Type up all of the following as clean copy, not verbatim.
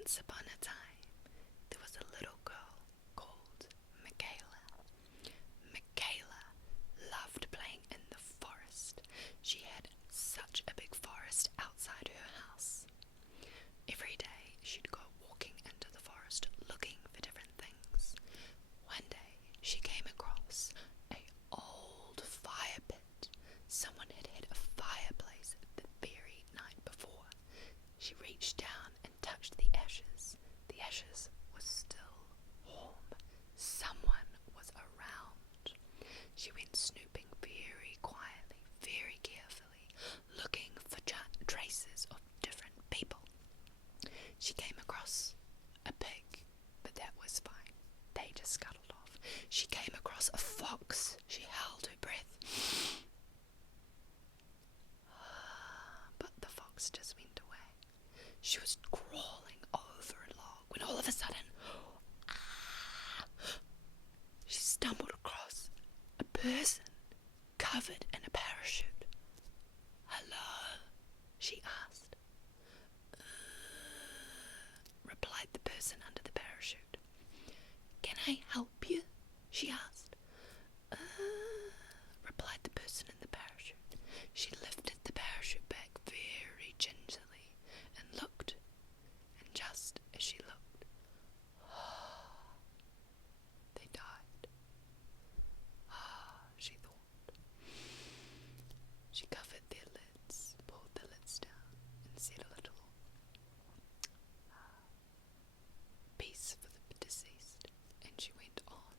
Once upon a time, there was a little girl called Michaela. Michaela loved playing in the forest. She had such a big forest outside her house. Every day she'd go walking into the forest looking for different things. One day she came across an old fire pit. Someone had had a fireplace the very night before. She reached down and touched the ashes. The ashes were still warm. Someone was around. She went snooping very quietly, very carefully, looking for traces of different people. She came across a pig, but that was fine. They just scuttled off. She came across a fox. She held her breath. But the fox just went away. She was crawling over a log when all of a sudden, she stumbled across a person covered in a parachute. "Hello?" she asked. Replied the person under the parachute. "Can I help you?" she asked. Replied the person in the parachute. She lifted the parachute back very gingerly and looked, and just as she looked, they died. She thought. She covered their lids, pulled the lids down, and said a little peace for the deceased, and she went on.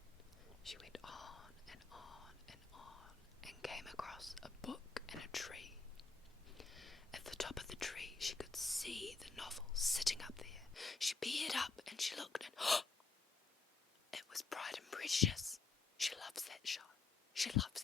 She went on and on and on, and came across a book and a tree. At the top of the tree she could see the novel sitting up there. She peered up and she looked, and it was Pride and Prejudice. She loves that show. She loves